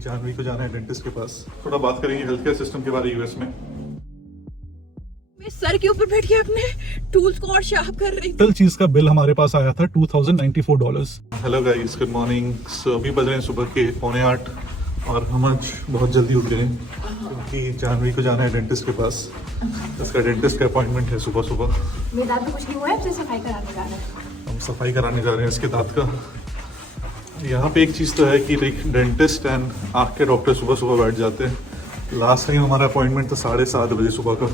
जानवी को जाना है डेंटिस्ट के पास। थोड़ा बात करेंगे हेल्थ केयर सिस्टम के बारे यूएस में। मैं सर के ऊपर बैठ के अपने टूल्स को और शार्प कर रही थी। टोटल चीज का बिल हमारे पास आया था $2094। Hello guys, good morning. So अभी बज रहे हैं सुबह के 7:45 और हम आज बहुत जल्दी उठ गए क्योंकि जानवी को जाना है डेंटिस्ट के पास। इसका डेंटिस्ट का अपॉइंटमेंट है सुबह सुबह। मेरे दांत में कुछ नहीं हुआ है, सफाई कराने जाना है। हम सफाई कराने जा रहे हैं इसके दांत का। यहाँ पे एक चीज़ तो है कि लाइक डेंटिस्ट एंड आँख के डॉक्टर सुबह सुबह बैठ जाते हैं। लास्ट टाइम हमारा अपॉइंटमेंट था 7:30 बजे सुबह का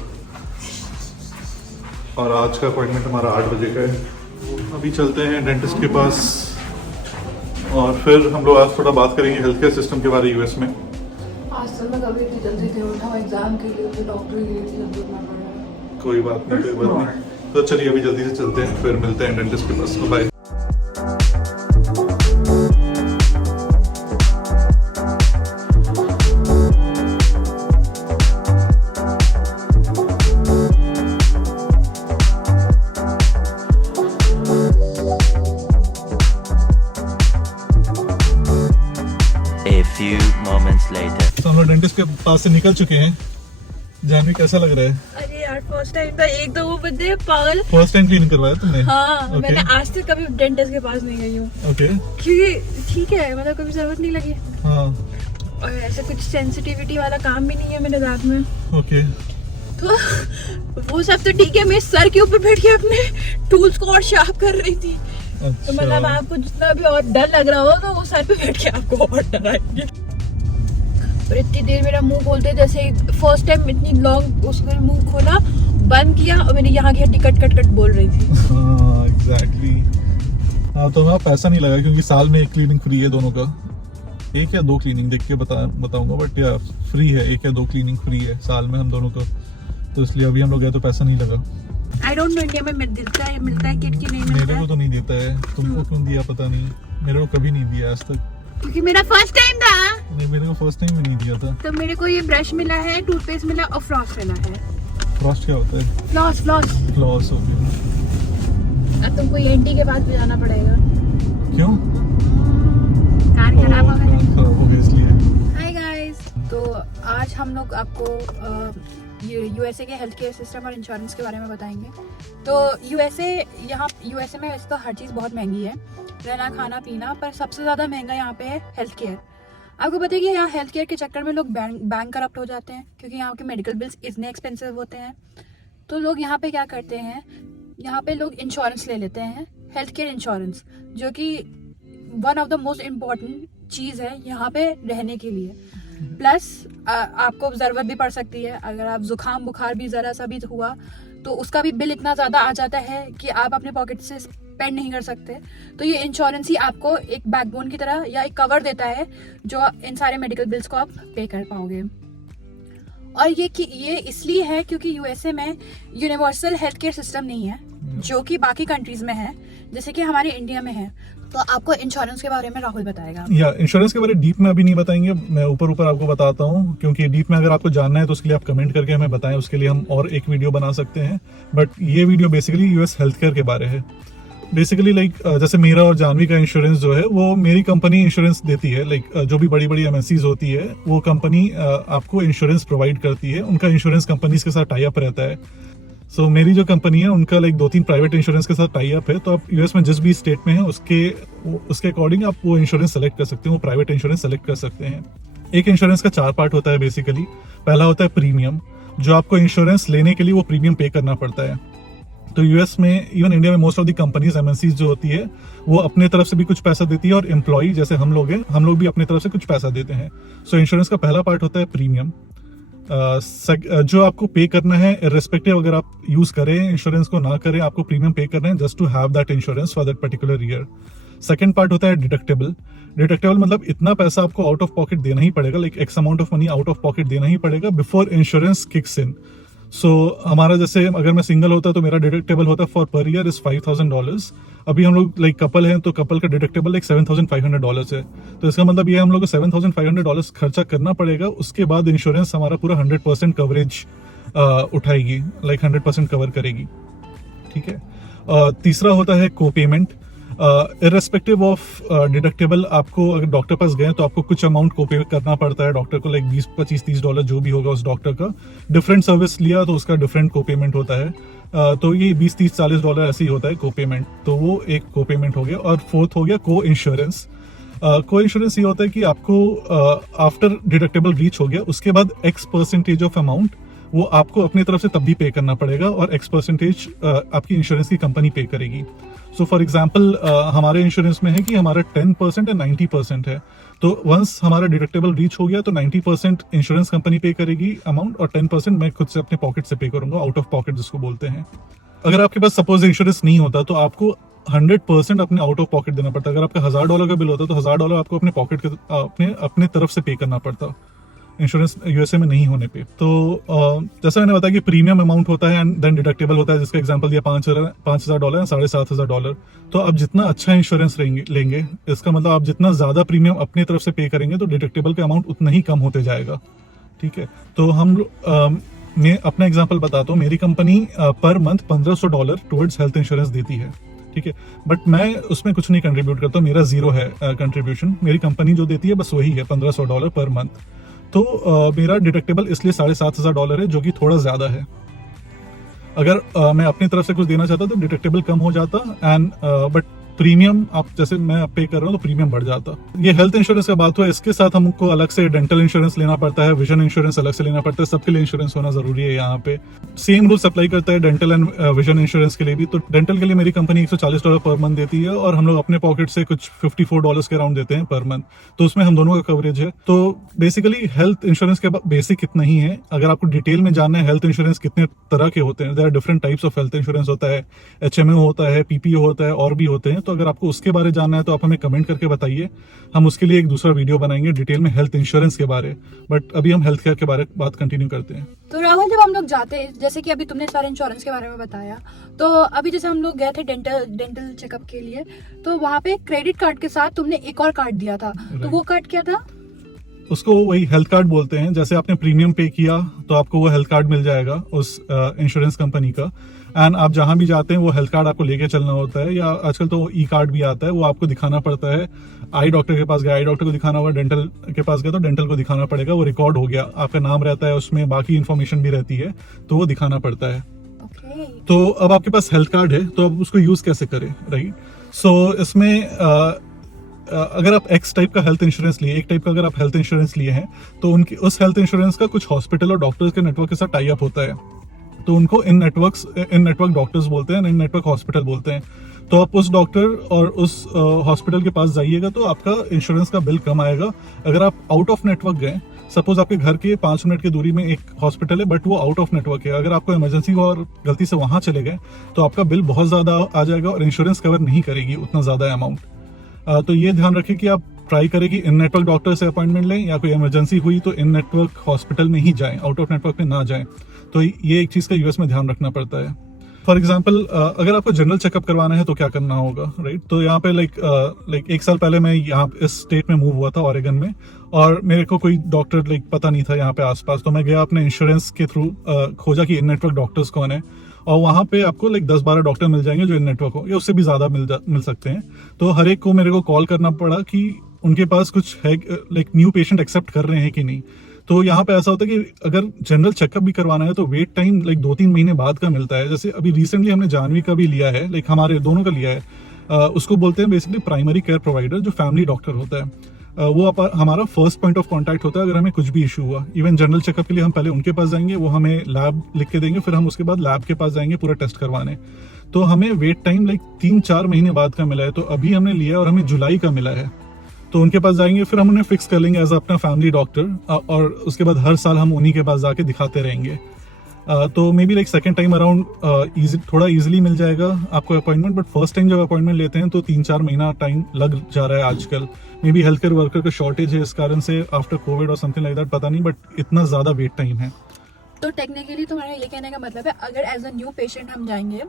और आज का अपॉइंटमेंट हमारा 8 बजे का है। अभी चलते हैं डेंटिस्ट के पास और फिर हम लोग आज थोड़ा बात करेंगे हेल्थ केयर सिस्टम के बारे यूएस में। आज तो मैं कभी इतनी जल्दी से उठा एग्जाम के लिए, तो डॉक्टर के लिए जल्दी उठना पड़ा। कोई बात नहीं। तो चलिए अभी जल्दी से चलते हैं, फिर मिलते हैं डेंटिस्ट के पास। बाय। तो हम लोग डेंटिस्ट के पास से निकल चुके हैं। जानवी कैसा लग रहा है? अरे यार, फर्स्ट टाइम था। एक तो वो बंदे पागल। फर्स्ट टाइम क्लीन करवाया तुमने? हाँ, Okay. मैंने आज तक कभी डेंटिस्ट के पास नहीं गई हूँ। ओके। क्योंकि ठीक है, मतलब कभी जरूरत नहीं लगी। हाँ। और ऐसा कुछ सेंसिटिविटी वाला काम भी नहीं है मेरे दांत में। ओके। तो वो सब तो ठीक है। मैं सर के ऊपर बैठ के अपने टूल्स को और शार्प कर रही थी। तो मतलब आपको जितना भी और डर लग रहा हो, तो वो सर पे बैठ के आपको और डराएंगे। और इतनी देर मेरा मुंह खोलते, जैसे फर्स्ट टाइम इतनी लॉन्ग उसने मुंह खोला, बंद किया और मैंने यहाँ की हड्डी कट कट कट बोल रही थी। हाँ एग्जैक्टली। हाँ, तो हमारा पैसा नहीं लगा क्योंकि साल में एक क्लीनिंग फ्री है दोनों का। 1 या 2 क्लीनिंग देख के बताऊंगा, बट या फ्री है। 1 या 2 क्लीनिंग फ्री है साल में हम दोनों का, तो इसलिए अभी हम लोग गए तो पैसा नहीं लगा। आई डोंट नो इंडिया में मिलता है किट की नहीं मिलता मेरे को तो नहीं देता है, तुमको क्यों दिया पता नहीं। मेरे को कभी नहीं दिया आज तक, क्योंकि मेरा फर्स्ट टाइम था। नहीं मेरे को फर्स्ट टाइम में नहीं दिया था। तो मेरे को ये ब्रश मिला है, टूथपेस्ट मिला और फ्लॉस मिला है। फ्रॉस्ट क्या होता है? फ्लॉस फ्लॉस हो गया। अब तुमको एंटी के पास भी जाना पड़ेगा। क्यों? कान खराब हो गया इसलिए। हाय गाइस, तो आज हम लोग आपको यूएसए के हेल्थ केयर सिस्टम और इंश्योरेंस के बारे में बताएंगे। तो यूएसए में वैसे तो हर चीज़ बहुत महंगी है, रहना खाना पीना, पर सबसे ज़्यादा महंगा यहाँ पे है हेल्थ केयर। आपको पता है कि यहाँ हेल्थ केयर के चक्कर में लोग बैंक करप्ट हो जाते हैं, क्योंकि यहाँ के मेडिकल बिल्स इतने एक्सपेंसिव होते हैं। तो लोग यहाँ पे क्या करते हैं, यहाँ पे लोग इंश्योरेंस ले लेते हैं, हेल्थ केयर इंश्योरेंस, जो कि one of the most important चीज़ है यहाँ पे रहने के लिए। प्लस आपको ज़रूरत भी पड़ सकती है, अगर आप जुकाम बुखार भी ज़रा सा भी हुआ तो उसका भी बिल इतना ज़्यादा आ जाता है कि आप अपने पॉकेट से स्पेंड नहीं कर सकते। तो ये इंश्योरेंस ही आपको एक बैकबोन की तरह या एक कवर देता है, जो इन सारे मेडिकल बिल्स को आप पे कर पाओगे। और ये इसलिए है क्योंकि यूएसए में यूनिवर्सल हेल्थ केयर सिस्टम नहीं है, जो कि बाकी कंट्रीज में है, जैसे कि हमारे इंडिया में है। तो आपको इंश्योरेंस के बारे में राहुल बताएगा। या इंश्योरेंस के बारे में डीप में अभी नहीं बताएंगे, मैं ऊपर आपको बताता हूँ, क्योंकि डीप में अगर आपको जानना है तो उसके लिए आप कमेंट करके हमें बताएं, उसके लिए हम और एक वीडियो बना सकते हैं। बट ये video basically US health care के बारे है। बेसिकली लाइक जैसे मेरा और जानवी का इंश्योरेंस जो है वो मेरी कंपनी इंश्योरेंस देती है। लाइक जो भी बड़ी बड़ी एमएनसीज होती है वो कंपनी आपको इंश्योरेंस प्रोवाइड करती है, उनका इंश्योरेंस कंपनीज के साथ टाई अप रहता है। सो मेरी जो कंपनी है उनका लाइक 2-3 प्राइवेट इंश्योरेंस के साथ टाई अप है। तो आप यूएस में जिस भी स्टेट में है उसके अकॉर्डिंग आप वो इंश्योरेंस सेलेक्ट कर सकते हैं, वो प्राइवेट इंश्योरेंस सेलेक्ट कर सकते हैं। एक इंश्योरेंस का 4 पार्ट होता है बेसिकली। पहला होता है प्रीमियम, जो आपको इंश्योरेंस लेने के लिए वो प्रीमियम पे करना पड़ता है। तो यूएस में, इवन इंडिया में, most of the companies MNCs जो होती है वो अपने तरफ से भी कुछ पैसा देती है और एम्प्लॉय जैसे हम लोग हैं, हम लोग भी अपने तरफ से कुछ पैसा देते हैं। सो इंश्योरेंस का पहला पार्ट होता है प्रीमियम, जो आपको पे करना है इर्रेस्पेक्टिव अगर आप यूज करें इंश्योरेंस को ना करें, आपको प्रीमियम पे करना है just to have that insurance for that particular year. Second part होता है डिडक्टेबल मतलब इतना पैसा आपको आउट ऑफ पॉकेट देना ही पड़ेगा, like x amount of money out of pocket देना ही पड़ेगा बिफोर इंश्योरेंस किक्स इन। सो हमारा जैसे अगर मैं सिंगल होता तो मेरा डिडक्टेबल होता फॉर पर ईयर इज $5,000। अभी हम लोग लाइक कपल हैं तो कपल का डिडक्टेबल लाइक $7,500 है। तो इसका मतलब ये हम लोग को $7,500 खर्चा करना पड़ेगा। उसके बाद इंश्योरेंस हमारा पूरा 100% कवरेज उठाएगी, लाइक 100% कवर करेगी। ठीक है। तीसरा होता है को पेमेंट। इर्रेस्पेक्टिव ऑफ डिडक्टेबल, आपको अगर डॉक्टर पास गए तो आपको कुछ अमाउंट को पे करना पड़ता है डॉक्टर को, लाइक 20-25-30 डॉलर जो भी होगा उस डॉक्टर का। डिफरेंट सर्विस लिया तो उसका डिफरेंट को पेमेंट होता है। तो ये 20-30-40 डॉलर ऐसे ही होता है को पेमेंट, तो वो एक को पेमेंट हो गया। और फोर्थ हो गया को इंश्योरेंस। को इंश्योरेंस ये होता है कि आपको आफ्टर डिडक्टेबल रीच हो गया उसके बाद X% ऑफ अमाउंट वो आपको अपनी तरफ से तब भी पे करना पड़ेगा, और X% आपकी इंश्योरेंस की कंपनी पे करेगी। सो फॉर एग्जांपल हमारे इंश्योरेंस में है कि हमारा 10% या 90% है। तो वंस हमारा डिडक्टेबल रीच हो गया तो 90% इंश्योरेंस कंपनी पे करेगी अमाउंट, और 10% मैं खुद से अपने पॉकेट से पे करूंगा, आउट ऑफ पॉकेट जिसको बोलते हैं। अगर आपके पास सपोज इंश्योरेंस नहीं होता तो आपको 100% अपने आउट ऑफ पॉकेट देना पड़ता है। अगर आपका $1000 का बिल होता तो $1000 आपको अपने पॉकेट के अपने तरफ से पे करना पड़ता, इंश्योरेंस यूएसए में नहीं होने पे। तो जैसा मैंने बताया कि प्रीमियम अमाउंट होता है एंड देन डिडक्टेबल होता है, जिसका एग्जांपल दिया $5000 या $7500। तो आप जितना अच्छा इंश्योरेंस लेंगे, इसका मतलब आप जितना ज्यादा प्रीमियम अपनी तरफ से पे करेंगे तो डिडक्टेबल का अमाउंट उतना ही कम होते जाएगा। ठीक है, तो मैं अपना एग्जांपल बताता हूँ। मेरी company per month $1500 towards health insurance देती है। ठीक है, बट मैं उसमें कुछ नहीं कंट्रीब्यूट करता, मेरा जीरो है कंट्रीब्यूशन। मेरी कंपनी जो देती है बस वही है $1500 पर मंथ। तो मेरा डिडक्टेबल इसलिए $7500 है, जो कि थोड़ा ज्यादा है। अगर मैं अपनी तरफ से कुछ देना चाहता तो डिडक्टेबल कम हो जाता एंड बट प्रीमियम आप जैसे मैं पे कर रहा हूँ तो प्रीमियम बढ़ जाता। ये हेल्थ इंश्योरेंस का बात हुआ। इसके साथ हमको अलग से डेंटल इंश्योरेंस लेना पड़ता है, विजन इंश्योरेंस अलग से लेना पड़ता है। सबके लिए इंश्योरेंस होना जरूरी है यहाँ पे। सेम रूल्स अप्लाई करता है डेंटल एंड विजन इंश्योरेंस के लिए भी। तो डेंटल के लिए मेरी कंपनी $140 पर मंथ देती है, और हम लोग अपने पॉकेट से कुछ $54 के अराउंड देते हैं पर मंथ। तो उसमें हम दोनों का कवरेज है। तो बेसिकली हेल्थ इंश्योरेंस के बेसिक इतना ही है। अगर आपको डिटेल में जानना है हेल्थ इंश्योरेंस कितने तरह के होते हैं, there are different types of health insurance होता है, HMO होता है, PPO होता है, और भी होते हैं। तो अगर आपको उसके बारे में जानना है तो आप हमें कमेंट करके बताइए, हम उसके लिए एक दूसरा वीडियो बनाएंगे डिटेल में हेल्थ इंश्योरेंस के बारे। बट अभी हम हेल्थ केयर के बारे में बात कंटिन्यू करते हैं। तो राहुल, जब हम लोग जाते हैं, जैसे कि अभी तुमने सारे इंश्योरेंस के बारे में बताया, तो अभी जैसे हम लोग गए थे डेंटल चेकअप के लिए, तो वहाँ पे क्रेडिट कार्ड के साथ तुमने एक और कार्ड दिया था, तो वो कार्ड क्या था? उसको वही हेल्थ कार्ड बोलते हैं। जैसे आपने प्रीमियम पे किया तो आपको वो हेल्थ कार्ड मिल जाएगा उस इंश्योरेंस कंपनी का, एंड आप जहां भी जाते हैं वो हेल्थ कार्ड आपको लेके चलना होता है। या आजकल तो ई कार्ड भी आता है, वो आपको दिखाना पड़ता है। आई डॉक्टर के पास गया, आई डॉक्टर को दिखाना होगा, डेंटल के पास गया तो डेंटल को दिखाना पड़ेगा। वो रिकॉर्ड हो गया, आपका नाम रहता है उसमें, बाकी इन्फॉर्मेशन भी रहती है, तो वो दिखाना पड़ता है। तो अब आपके पास हेल्थ कार्ड है तो अब उसको यूज कैसे करें, राइट? सो इसमें अगर आप एक्स टाइप का हेल्थ इंश्योरेंस लिए, एक टाइप का अगर आप हेल्थ इंश्योरेंस लिए हैं, तो उनकी उस हेल्थ इंश्योरेंस का कुछ हॉस्पिटल और डॉक्टर्स के नेटवर्क के साथ टाई अप होता है। तो उनको इन नेटवर्क डॉक्टर्स बोलते हैं, इन नेटवर्क हॉस्पिटल बोलते हैं। तो आप उस डॉक्टर और उस हॉस्पिटल के पास जाइएगा तो आपका इंश्योरेंस का बिल कम आएगा। अगर आप आउट ऑफ नेटवर्क गए, सपोज आपके घर के 5 मिनट की दूरी में एक हॉस्पिटल है बट वो आउट ऑफ नेटवर्क है, अगर आपको इमरजेंसी हो और गलती से वहां चले गए तो आपका बिल बहुत ज्यादा आ जाएगा और इंश्योरेंस कवर नहीं करेगी उतना ज्यादा अमाउंट। तो ये ध्यान रखें कि आप ट्राई करें कि इन नेटवर्क डॉक्टर से अपॉइंटमेंट लें, या कोई इमरजेंसी हुई तो इन नेटवर्क हॉस्पिटल में ही जाएं, आउट ऑफ नेटवर्क में ना जाएं। तो ये एक चीज का यूएस में ध्यान रखना पड़ता है। फॉर एग्जाम्पल अगर आपको जनरल चेकअप करवाना है तो क्या करना होगा, राइट? तो यहाँ पे लाइक 1 साल पहले मैं यहाँ इस स्टेट में मूव हुआ था, ऑरेगन में, और मेरे को कोई डॉक्टर पता नहीं था यहाँ पे आसपास। तो मैं गया अपने इंश्योरेंस के थ्रू, खोजा कि इन नेटवर्क डॉक्टर्स कौन है, और वहाँ पे आपको 10-12 डॉक्टर मिल जाएंगे जो इन नेटवर्क हो, या उससे भी ज्यादा मिल सकते हैं। तो हर एक को मेरे को कॉल करना पड़ा कि उनके पास कुछ है, न्यू पेशेंट एक्सेप्ट कर रहे हैं कि नहीं। तो यहाँ पे ऐसा होता है कि अगर जनरल चेकअप भी करवाना है तो वेट टाइम 2-3 महीने बाद का मिलता है। जैसे अभी रिसेंटली हमने जानवी का भी लिया है, हमारे दोनों का लिया है। उसको बोलते हैं बेसिकली प्राइमरी केयर प्रोवाइडर, जो फैमिली डॉक्टर होता है। वो हमारा फर्स्ट पॉइंट ऑफ कांटेक्ट होता है अगर हमें कुछ भी इशू हुआ। इवन जनरल चेकअप के लिए हम पहले उनके पास जाएंगे, वो हमें लैब लिख के देंगे, फिर हम उसके बाद लैब के पास जाएंगे पूरा टेस्ट करवाने। तो हमें वेट टाइम 3-4 महीने बाद का मिला है। तो अभी हमने लिया और हमें जुलाई का मिला है। तो उनके पास जाएंगे, फिर हम उन्हें फिक्स कर लेंगे एज अपना फैमिली डॉक्टर, और उसके बाद हर साल हम उन्हीं के पास जाके दिखाते रहेंगे। तो may be second time around थोड़ा इजीली मिल जाएगा आपको अपॉइंटमेंट, बट फर्स्ट टाइम जब अपॉइंटमेंट लेते हैं तो 3-4 महीना टाइम लग जा रहा है आजकल। May be health care worker का शॉर्टेज है इस कारण से, आफ्टर कोविड और समथिंग लाइक दैट, पता नहीं, बट इतना ज्यादा वेट टाइम है। तो टेक्निकली तुम्हारा ये कहने का मतलब है, अगर एज अ न्यू पेशेंट हम जाएंगे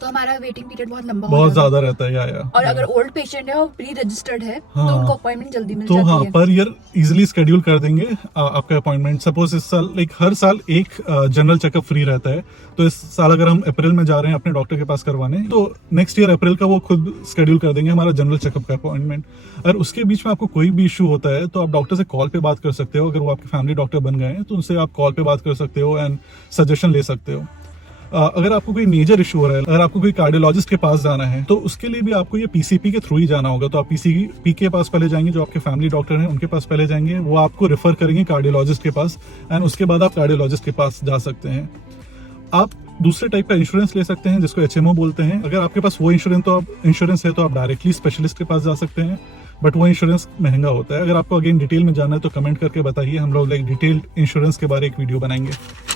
तो हमारा वेटिंग पीरियड बहुत लंबा बहुत हो जाता ज्यादा रहता है या और अगर ओल्ड पेशेंट है और प्री रजिस्टर्ड है हाँ। तो उनको अपॉइंटमेंट जल्दी मिल तो जाती हाँ है। पर ईयर इजिली शेड्यूल कर देंगे आपका अपॉइंटमेंट। सपोज इस साल हर साल एक जनरल चेकअप फ्री रहता है, तो इस साल अगर हम अप्रैल में जा रहे हैं अपने डॉक्टर के पास करवाने, तो नेक्स्ट ईयर अप्रैल का वो खुद शेड्यूल कर देंगे हमारा जनरल चेकअप का अपॉइंटमेंट। अगर उसके बीच में आपको कोई भी इशू होता है तो आप डॉक्टर से कॉल पे बात कर सकते हो। अगर वो आपके फैमिली डॉक्टर बन गए हैं तो उनसे आप कॉल पे बात कर सकते हो एंड सजेशन ले सकते हो। अगर आपको कोई मेजर इशू हो रहा है, अगर आपको कोई कार्डियोलॉजिस्ट के पास जाना है, तो उसके लिए भी आपको ये पीसीपी के थ्रू ही जाना होगा। तो आप पीसीपी के पास पहले जाएंगे, जो आपके फैमिली डॉक्टर हैं उनके पास पहले जाएंगे, वो आपको रेफर करेंगे कार्डियोलॉजिस्ट के पास एंड उसके बाद आप कार्डियोलॉजिस्ट के पास जा सकते हैं। आप दूसरे टाइप का इंश्योरेंस ले सकते हैं जिसको एचएमओ बोलते हैं। अगर आपके पास वो इंश्योरेंस है तो आप डायरेक्टली स्पेशलिस्ट के पास जा सकते हैं, बट वो इंश्योरेंस महंगा होता है। अगर आपको अगेन डिटेल में जानना है तो कमेंट करके बताइए, हम लोग डिटेल्ड इंश्योरेंस के बारे एक वीडियो बनाएंगे।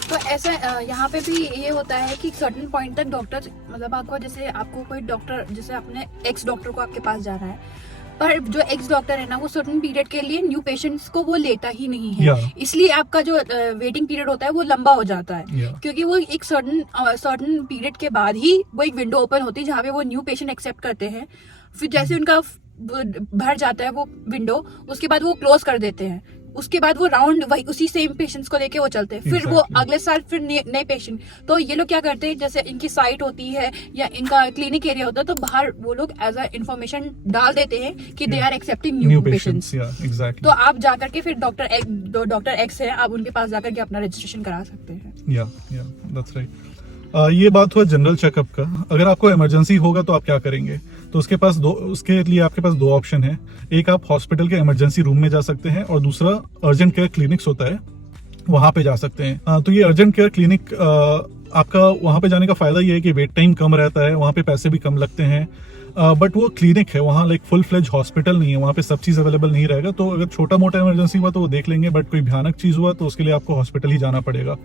तो ऐसा यहाँ पे भी ये होता है कि सर्टेन पॉइंट तक डॉक्टर मतलब आपको जैसे आपको कोई डॉक्टर जैसे अपने एक्स डॉक्टर को आपके पास जाना है, पर जो एक्स डॉक्टर है ना वो सर्टेन पीरियड के लिए न्यू पेशेंट्स को वो लेता ही नहीं है। इसलिए आपका जो वेटिंग पीरियड होता है वो लंबा हो जाता है, क्योंकि वो एक सर्टेन पीरियड के बाद ही वो एक विंडो ओपन होती है जहाँ पे वो न्यू पेशेंट एक्सेप्ट करते हैं। फिर जैसे उनका भर जाता है वो विंडो, उसके बाद वो क्लोज कर देते हैं। उसके बाद वो राउंड वही उसी सेम पेशेंट्स को लेके वो चलते हैं। फिर वो अगले साल फिर नए पेशेंट। तो ये लोग क्या करते हैं, जैसे इनकी साइट होती है या इनका क्लिनिक एरिया होता है तो बाहर वो लोग एज अ इंफॉर्मेशन डाल देते हैं कि they are accepting new patients. exactly. तो आप जाकर के फिर डॉक्टर एक्स है, आप उनके पास जाकर के अपना रजिस्ट्रेशन करा सकते हैं। that's right. ये बात हुआ जनरल चेकअप का। अगर आपको इमरजेंसी होगा तो आप क्या करेंगे, तो उसके लिए आपके पास दो ऑप्शन है। एक आप हॉस्पिटल के इमरजेंसी रूम में जा सकते हैं और दूसरा अर्जेंट केयर क्लिनिक्स होता है वहां पे जा सकते हैं। तो ये अर्जेंट केयर क्लिनिक आपका वहां पे जाने का फायदा ये है कि वेट टाइम कम रहता है, वहां पे पैसे भी कम लगते हैं, बट वो क्लिनिक है, वहाँ फुल फ्लेज हॉस्पिटल नहीं है, वहाँ पे सब चीज अवेलेबल नहीं रहेगा। तो अगर छोटा मोटा इमरजेंसी हुआ तो वो देख लेंगे, बट कोई भयानक चीज हुआ तो उसके लिए आपको हॉस्पिटल ही जाना पड़ेगा।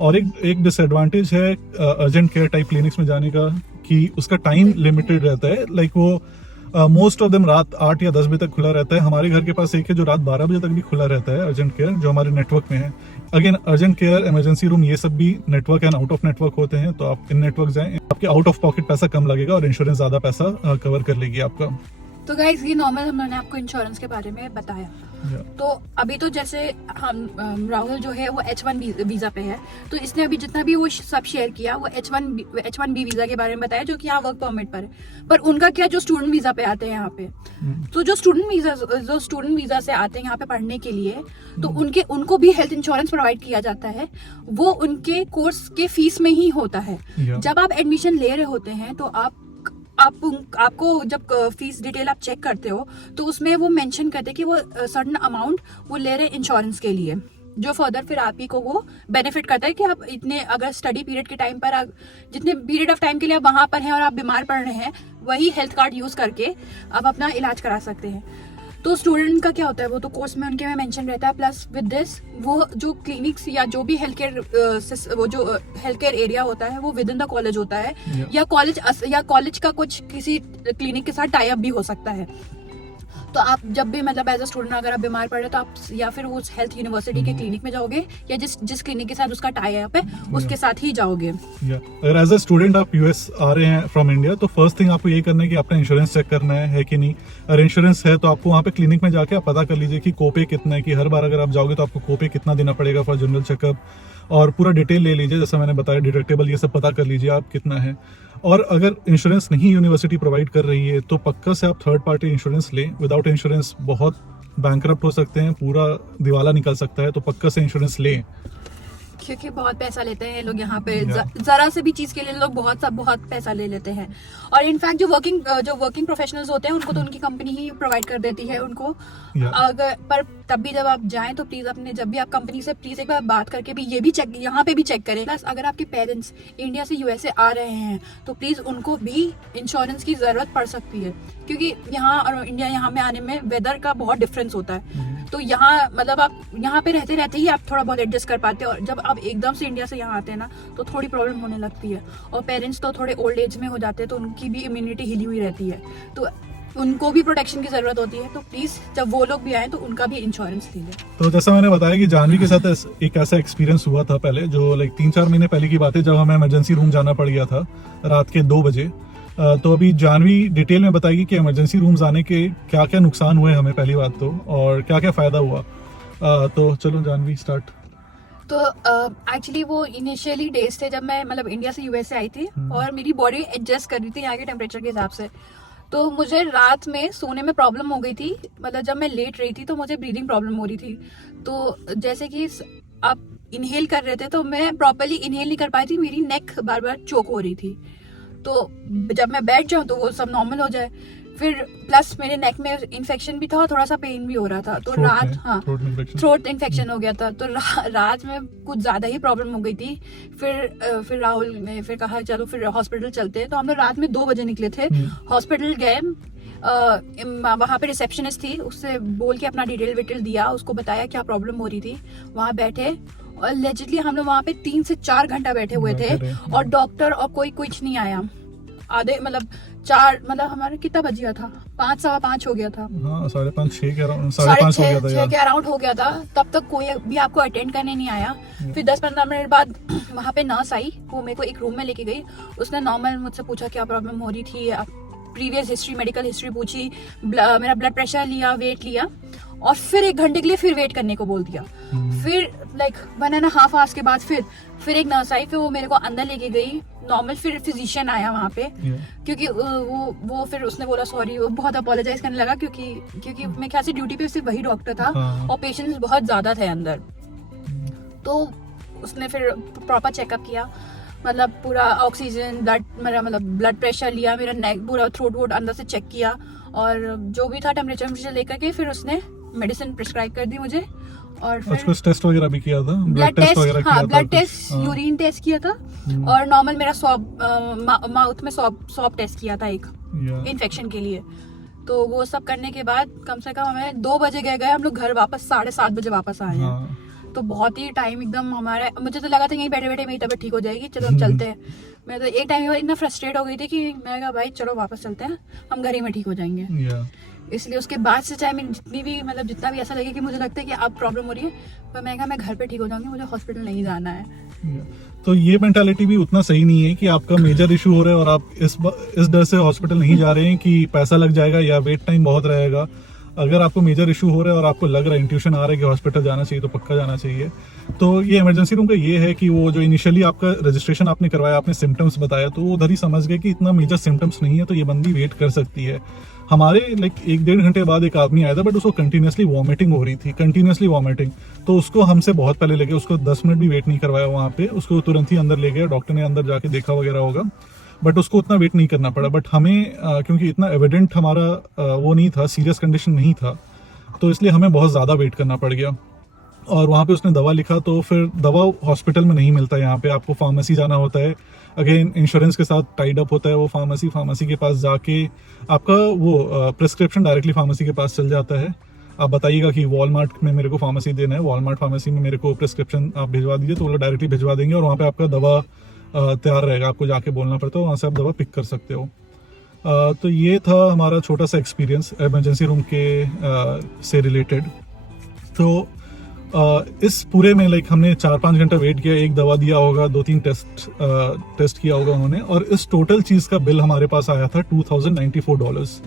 और एक डिसएडवांटेज है अर्जेंट केयर टाइप क्लिनिक्स में जाने का कि उसका टाइम लिमिटेड रहता है। वो मोस्ट ऑफ देम रात 8 या 10 बजे तक खुला रहता है। हमारे घर के पास एक है जो रात 12 बजे तक भी खुला रहता है, अर्जेंट केयर, जो हमारे नेटवर्क में है। Again urgent care, emergency room, ये सब भी network and out of network होते हैं, तो आप इन नेटवर्क जाएं, आपके आउट ऑफ पॉकेट पैसा कम लगेगा और इंश्योरेंस ज्यादा पैसा कवर कर लेगी आपका। तो गाइस ये नॉर्मल हमने आपको इंश्योरेंस के बारे में बताया। तो अभी तो जैसे हम राहुल जो है वो H1B वीजा पे है, तो इसने अभी जितना भी वो सब शेयर किया वो H1B वीजा के बारे में बताया, जो कि यहाँ वर्क परमिट पर है। पर उनका क्या, जो स्टूडेंट वीजा पे आते हैं यहाँ पे, तो जो स्टूडेंट वीजा से आते हैं यहाँ पे पढ़ने के लिए, तो उनको भी हेल्थ इंश्योरेंस प्रोवाइड किया जाता है। वो उनके कोर्स के फीस में ही होता है। जब आप एडमिशन ले रहे होते हैं तो आपको जब फीस डिटेल आप चेक करते हो तो उसमें वो मेंशन करते हैं कि वो सर्टेन अमाउंट वो ले रहे हैं इंश्योरेंस के लिए, जो फर्दर फिर आप ही को वो बेनिफिट करता है कि आप इतने अगर स्टडी पीरियड के टाइम पर जितने पीरियड ऑफ टाइम के लिए आप वहां पर हैं और आप बीमार पड़ रहे हैं, वही हेल्थ कार्ड यूज करके आप अपना इलाज करा सकते हैं। तो स्टूडेंट का क्या होता है, वो तो कोर्स में उनके में मेंशन रहता है। प्लस विद दिस वो जो क्लिनिक्स या जो भी हेल्थ केयर एरिया होता है वो विद इन द कॉलेज होता है, या कॉलेज का कुछ किसी क्लिनिक के साथ टाई अप भी हो सकता है। तो आप जब भी मतलब एज अ स्टूडेंट अगर आप बीमार पड़ रहे तो आप या फिर उस हेल्थ यूनिवर्सिटी के क्लिनिक में जाओगे, या जिस क्लिनिक के साथ उसका टाई अप है उसके साथ ही जाओगे। अगर एज अ स्टूडेंट आप यूएस आ रहे हैं फ्रॉम इंडिया, तो फर्स्ट थिंग आपको ये करना है कि अपना इंश्योरेंस चेक करना है कि नहीं। अगर इंश्योरेंस है तो आपको वहाँ पे क्लिनिक में जाके आप पता कर लीजिए कि कोपे कितना है, कि हर बार अगर आप जाओगे तो आपको कोपे कितना देना पड़ेगा फॉर जनरल चेकअप, और पूरा डिटेल ले लीजिए, जैसा मैंने बताया डिडक्टेबल ये सब पता कर लीजिए आप कितना है। और अगर इंश्योरेंस नहीं यूनिवर्सिटी प्रोवाइड कर रही है तो पक्का से आप थर्ड पार्टी इंश्योरेंस लें। विदाउट इंश्योरेंस बहुत बैंकरप्ट हो सकते हैं, पूरा दिवाला निकल सकता है, तो पक्का से इंश्योरेंस लें, क्योंकि बहुत पैसा लेते हैं लोग यहाँ पे। जरा से भी चीज के लिए लोग बहुत पैसा ले लेते हैं। और इनफैक्ट जो वर्किंग प्रोफेशनल्स होते हैं उनको तो उनकी कंपनी ही प्रोवाइड कर देती है उनको। अगर पर तब भी जब आप जाएं तो प्लीज जब भी आप कंपनी से प्लीज एक बार बात करके भी ये भी चेक यहाँ पे भी चेक करें। प्लस अगर आपके पेरेंट्स इंडिया से यूएसए आ रहे हैं तो प्लीज उनको भी इंश्योरेंस की जरूरत पड़ सकती है, क्योंकि यहाँ और इंडिया यहाँ में आने में वेदर का बहुत डिफरेंस होता है। तो यहाँ मतलब आप यहाँ पे रहते ही आप थोड़ा बहुत एडजस्ट कर पाते हैं, और जब आप एकदम से इंडिया से यहाँ आते हैं ना तो थोड़ी प्रॉब्लम होने लगती है। और पेरेंट्स तो थोड़े ओल्ड एज में हो जाते हैं तो उनकी भी इम्यूनिटी हिली हुई रहती है। तो उनको भी प्रोटेक्शन की जरूरत होती है, तो प्लीज जब वो लोग भी आए तो उनका भी इंश्योरेंस ले लें। तो जैसा मैंने बताया कि जानवी के साथ एक ऐसा एक्सपीरियंस हुआ था पहले, जो लाइक 3-4 महीने पहले की बात है, जब हमें इमरजेंसी रूम जाना पड़ गया था रात के 2 बजे। तो अभी जानवी डिटेल में बताएगी कि इमरजेंसी रूम्स आने के क्या क्या नुकसान हुए हमें पहली बात तो, और क्या क्या फ़ायदा हुआ। तो चलो जानवी स्टार्ट। तो एक्चुअली वो इनिशियली डेज थे जब मैं मतलब इंडिया से यूएस से आई थी और मेरी बॉडी एडजस्ट कर रही थी यहाँ के टेम्परेचर के हिसाब से। तो मुझे रात में सोने में प्रॉब्लम हो गई थी, मतलब जब मैं लेट रही थी तो मुझे ब्रीदिंग प्रॉब्लम हो रही थी। तो जैसे कि आप इनहेल कर रहे थे तो मैं प्रॉपरली इनहेल नहीं कर पाई थी, मेरी नेक बार बार चोक हो रही थी। तो जब मैं बैठ जाऊँ तो वो सब नॉर्मल हो जाए। फिर प्लस मेरे नेक में इन्फेक्शन भी था और थोड़ा सा पेन भी हो रहा था। तो रात थ्रोट इन्फेक्शन हो गया था। तो रात में कुछ ज़्यादा ही प्रॉब्लम हो गई थी। फिर राहुल ने फिर कहा चलो फिर हॉस्पिटल चलते हैं। तो हम लोग रात में 2 बजे निकले थे, हॉस्पिटल गए। वहाँ पे रिसेप्शनिस्ट थी, उससे बोल के अपना डिटेल दिया, उसको बताया क्या प्रॉब्लम हो रही थी। वहाँ बैठे और लेजिटली हम लोग वहाँ पे 3 से 4 घंटा बैठे हुए थे और डॉक्टर और कोई कुछ नहीं आया। आधे मतलब 4 मतलब हमारे कितना बज गया था, 5-5:15 हो गया था। हाँ 5:30-6 के अराउंड 5:30 हो गया था यार। 6 के अराउंड हो गया था। तब तक कोई भी आपको अटेंड करने नहीं आया। फिर 10-15 मिनट बाद वहाँ पे नर्स आई, वो मेरे को एक रूम में लेके गई। उसने नॉर्मल मुझसे पूछा क्या प्रॉब्लम हो रही थी, प्रीवियस हिस्ट्री, मेडिकल हिस्ट्री पूछी, मेरा ब्लड प्रेशर लिया, वेट लिया और फिर 1 घंटे के लिए फिर वेट करने को बोल दिया। फिर लाइक 1.5 आवर्स के बाद फिर एक नर्स आई, फिर वो मेरे को अंदर लेके गई नॉर्मल। फिर फिजिशियन आया वहाँ पे, क्योंकि वो फिर उसने बोला सॉरी, वो बहुत अपोलोजाइज करने लगा क्योंकि मेरे ख्याल से ड्यूटी पे सिर्फ वही डॉक्टर था और पेशेंट्स बहुत ज्यादा थे अंदर। तो उसने फिर प्रॉपर चेकअप किया, मतलब पूरा ऑक्सीजन, मेरा मतलब ब्लड प्रेशर लिया, मेरा नेक पूरा थ्रोट वोट अंदर से चेक किया और जो भी था टेम्परेचर लेकर के फिर उसने मेडिसिन प्रिस्क्राइब कर दी मुझे। और फिर कुछ टेस्ट वगैरह भी किया था, ब्लड टेस्ट वगैरह किया था, ब्लड टेस्ट, यूरिन टेस्ट किया था और नॉर्मल मेरा माउथ में स्वॉब टेस्ट किया था एक इन्फेक्शन के लिए। तो वो सब करने के बाद कम से कम हमें 2 बजे गए हम लोग घर वापस, 7:30 बजे वापस आए हैं। तो बहुत ही टाइम एकदम हमारे, मुझे तो लगा था यहीं बैठे बैठे मेरी तबीयत ठीक हो जाएगी, चलो हम चलते हैं। मैं तो एक टाइम इतना फ्रस्ट्रेट हो गई थी कि मैं कहा भाई चलो वापस चलते हैं, हम घर ही में ठीक हो जाएंगे। इसलिए उसके बाद से चाहे मेरी जितना भी ऐसा लगे कि मुझे लगता है कि अब प्रॉब्लम हो रही है, पर मैं कहा मैं घर पे ठीक हो जाऊंगी, मुझे हॉस्पिटल नहीं जाना है। तो ये मेंटालिटी भी उतना सही नहीं है कि आपका मेजर इशू हो रहा है और आप इस डर से हॉस्पिटल नहीं जा रहे हैं कि पैसा लग जाएगा या वेट टाइम बहुत रहेगा। अगर आपको मेजर इशू हो रहा है और आपको लग रहा है, इंट्यूशन आ रहा है कि हॉस्पिटल जाना चाहिए, तो पक्का जाना चाहिए। तो ये इमरजेंसी रूम का ये है कि वो जो इनिशियली आपका रजिस्ट्रेशन आपने करवाया, आपने सिम्टम्स बताया, तो वो उधर ही समझ गए कि इतना मेजर सिम्टम्स नहीं है, तो ये बंदी वेट कर सकती है। हमारे लाइक 1-1.5 घंटे बाद एक आदमी आया था, बट उसको कंटिन्यूसली वॉमिटिंग हो रही थी, कंटिन्यूसली वॉमिटिंग। तो उसको हमसे बहुत पहले ले गए, उसको 10 मिनट भी वेट नहीं करवाया वहाँ पे, उसको तुरंत ही अंदर ले गया। डॉक्टर ने अंदर जाके देखा वगैरह होगा, बट उसको उतना वेट नहीं करना पड़ा। बट हमें क्योंकि इतना एविडेंट हमारा वो नहीं था, सीरियस कंडीशन नहीं था, तो इसलिए हमें बहुत ज़्यादा वेट करना पड़ गया। और वहाँ पे उसने दवा लिखा, तो फिर दवा हॉस्पिटल में नहीं मिलता, यहाँ पे आपको फार्मेसी जाना होता है। अगेन इंश्योरेंस के साथ टाइड अप होता है वो फार्मेसी के पास जाके आपका वो प्रिस्क्रिप्शन डायरेक्टली फार्मेसी के पास चल जाता है। आप बताइएगा कि वॉलमार्ट में मेरे को फार्मेसी देना है, वॉलमार्ट फार्मेसी में मेरे को प्रिस्क्रिप्शन आप भिजवा दीजिए, तो वो लोग डायरेक्टली भिजवा देंगे और वहाँ पे आपका दवा तैयार रहेगा। आपको जाके बोलना पड़ता है, वहाँ से आप दवा पिक कर सकते हो। तो ये था हमारा छोटा सा एक्सपीरियंस इमरजेंसी रूम के से रिलेटेड। तो इस पूरे में लाइक हमने 4-5 घंटा वेट किया, एक दवा दिया होगा, 2-3 टेस्ट किया होगा उन्होंने, और इस टोटल चीज़ का बिल हमारे पास आया था $2,094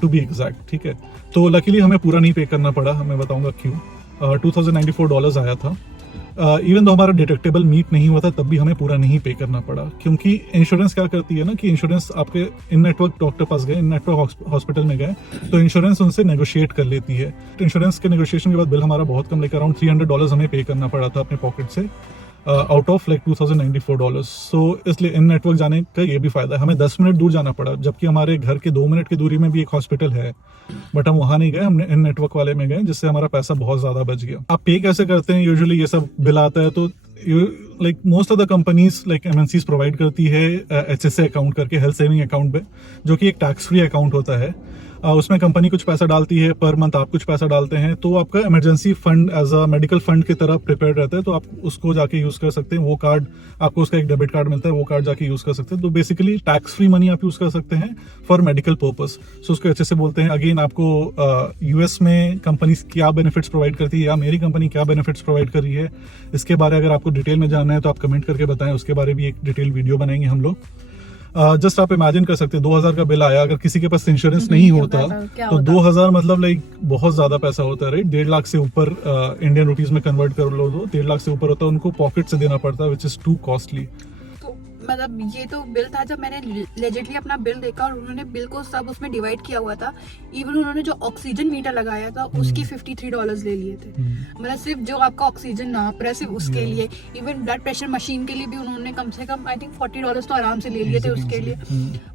टू बी एग्जैक्ट। ठीक है, तो लकीली हमें पूरा नहीं पे करना पड़ा, मैं बताऊंगा क्यों। $2,094 आया था। इवन तो हमारा डिटेक्टेबल मीट नहीं हुआ था, तब भी हमें पूरा नहीं पे करना पड़ा, क्योंकि इंश्योरेंस क्या करती है ना कि इंश्योरेंस आपके इन नेटवर्क डॉक्टर पास गए, इन नेटवर्क हॉस्पिटल में गए, तो इंश्योरेंस उनसे नेगोशिएट कर लेती है। तो इंश्योरेंस के नेगोशिएशन के बाद बिल हमारा बहुत कम, लेकर अराउंड $300 हमें पे करना पड़ा था अपने पॉकेट से, आउट ऑफ लाइक $2,094। सो इसलिए इन नेटवर्क जाने का ये भी फायदा है। हमें 10 मिनट दूर जाना पड़ा, जबकि हमारे घर के 2 मिनट की दूरी में भी एक हॉस्पिटल है, बट हम वहां नहीं गए, हमने इन नेटवर्क वाले में गए, जिससे हमारा पैसा बहुत ज्यादा बच गया। आप पे कैसे करते हैं? यूजुअली ये सब बिल आता है तो like most of the companies like MNCs provide करती है HSA अकाउंट करके, हेल्थ सेविंग अकाउंट पे, जो कि एक टैक्स फ्री अकाउंट होता है। उसमें कंपनी कुछ पैसा डालती है, पर मंथ आप कुछ पैसा डालते हैं, तो आपका emergency fund as a medical fund की तरह प्रिपेयर रहता है, तो आप उसको जाके यूज कर सकते हैं। वो कार्ड आपको, उसका एक डेबिट कार्ड मिलता है, वो कार्ड जाके यूज कर सकते हैं। तो बेसिकली टैक्स फ्री मनी आप यूज कर सकते हैं फॉर मेडिकल पर्पस। सो उसको अच्छे से बोलते हैं। अगेन आपको यूएस में कंपनी क्या बेनिफिट्स प्रोवाइड करती है या मेरी कंपनी क्या बेनिफिट्स प्रोवाइड कर रही है, इसके बारे अगर आपको डिटेल में जानना है तो आप कमेंट करके बताएं, उसके बारे भी एक डिटेल वीडियो बनाएंगे हम लोग। जस्ट आप इमेजिन कर सकते हैं 2000 का बिल आया, अगर किसी के पास इंश्योरेंस नहीं होता तो 2000 मतलब लाइक बहुत ज्यादा पैसा होता है, राइट। 1.5 लाख से ऊपर इंडियन रुपीज में कन्वर्ट कर लो तो 1.5 लाख से ऊपर होता है, उनको पॉकेट से देना पड़ता है, विच इज टू कॉस्टली। मतलब ये तो बिल था, जब मैंने लेजिटली अपना बिल देखा और उन्होंने बिल को सब उसमें डिवाइड किया हुआ था। इवन उन्होंने जो ऑक्सीजन मीटर लगाया था उसकी $53 ले लिए थे। मतलब सिर्फ जो आपका ऑक्सीजन नाप रहा है सिर्फ उसके लिए। इवन ब्लड प्रेशर मशीन के लिए भी उन्होंने कम से कम आई थिंक $40 तो आराम से ले लिए थे उसके लिए।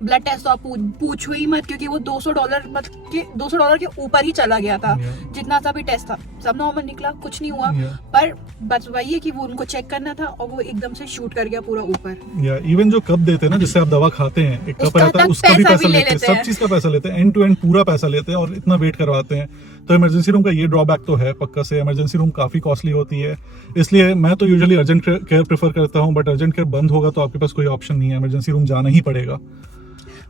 ब्लड टेस्ट तो आप पूछो ही मत, क्योंकि वो $200 के ऊपर ही चला गया था। जितना सा भी टेस्ट था सब नॉर्मल निकला, कुछ नहीं हुआ। पर बस वही है कि वो उनको चेक करना था और वो एकदम से शूट कर गया पूरा ऊपर। इवन जो कप देते हैं ना, जिससे आप दवा खाते हैं, एक कप रहता है, उसका भी पैसा लेते हैं, सब चीज का पैसा लेते हैं, एंड टू एंड पूरा पैसा लेते हैं और इतना वेट करवाते हैं। तो इमरजेंसी रूम का ये ड्रॉबैक तो है पक्का से, इमरजेंसी रूम काफी कॉस्टली होती है। इसलिए मैं तो यूजुअली अर्जेंट केयर प्रेफर करता हूँ, बट अर्जेंट केयर बंद होगा तो आपके पास कोई ऑप्शन नहीं है, इमरजेंसी रूम जाना ही पड़ेगा।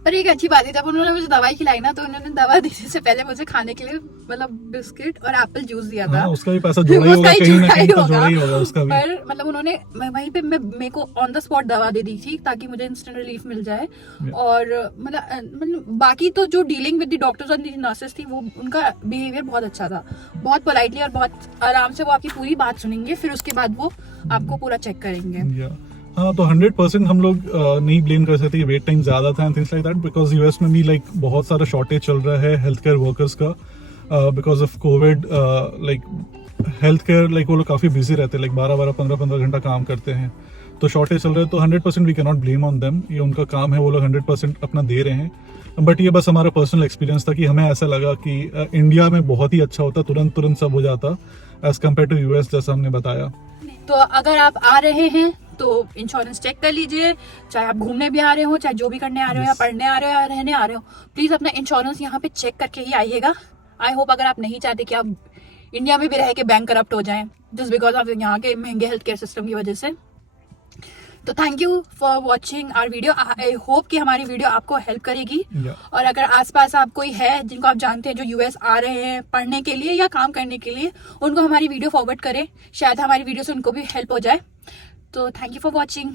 पर एक अच्छी बात है, जब उन्होंने मुझे दवाई खिलाई ना, तो उन्होंने दवा देने से पहले मुझे खाने के लिए मतलब बिस्किट और एप्पल जूस दिया था। उसका भी पैसा जोड़ा ही होगा, कहीं ना कहीं तो जोड़ा ही होगा उसका भी। पर मतलब उन्होंने वहीं पे मेरे को ऑन द स्पॉट दवा दे दी थी ताकि मुझे इंस्टेंट रिलीफ मिल जाए। और मतलब बाकी तो जो डीलिंग विद द डॉक्टर्स और द नर्सेस थी, वो उनका बिहेवियर बहुत अच्छा था। बहुत पोलाइटली और बहुत आराम से वो आपकी पूरी बात सुनेंगे, फिर उसके बाद वो आपको पूरा चेक करेंगे। हाँ, तो 100% हम लोग नहीं ब्लेम कर सकते कि वेट टाइम ज्यादा था and things like that, because US में भी लाइक बहुत सारा शॉर्टेज चल रहा है हेल्थ केयर वर्कर्स का because of Covid. Like health care like वो लोग काफी बिजी रहते हैं, लाइक 12-12, 15-15 घंटा काम करते हैं, तो शॉर्टेज चल रहा है। तो 100% we can not blame on them, ये उनका काम है, वो लोग 100% अपना दे रहे हैं। बट ये बस हमारा पर्सनल एक्सपीरियंस था कि हमें ऐसा लगा कि इंडिया में बहुत ही अच्छा होता, तुरंत सब हो जाता एज कम्पेयर टू यूएस, जैसा हमने बताया। तो अगर आप आ रहे हैं तो इंश्योरेंस चेक कर लीजिए, चाहे आप घूमने भी आ रहे हो, चाहे जो भी करने आ रहे हो, या पढ़ने आ रहे हो या रहने आ रहे हो, प्लीज अपना इंश्योरेंस यहाँ पे चेक करके ही आइएगा। आई होप अगर आप नहीं चाहते कि आप इंडिया में भी रह के बैंक करप्ट हो जाएं जस्ट बिकॉज ऑफ यहाँ के महंगे हेल्थ केयर सिस्टम की वजह से। तो thank you for watching our video. I hope कि हमारी वीडियो आपको हेल्प करेगी। और अगर आसपास आप कोई है जिनको आप जानते हैं जो यूएस आ रहे हैं पढ़ने के लिए या काम करने के लिए, उनको हमारी वीडियो फॉरवर्ड करें, शायद हमारी वीडियो से उनको भी हेल्प हो जाए। तो थैंक यू फॉर वॉचिंग।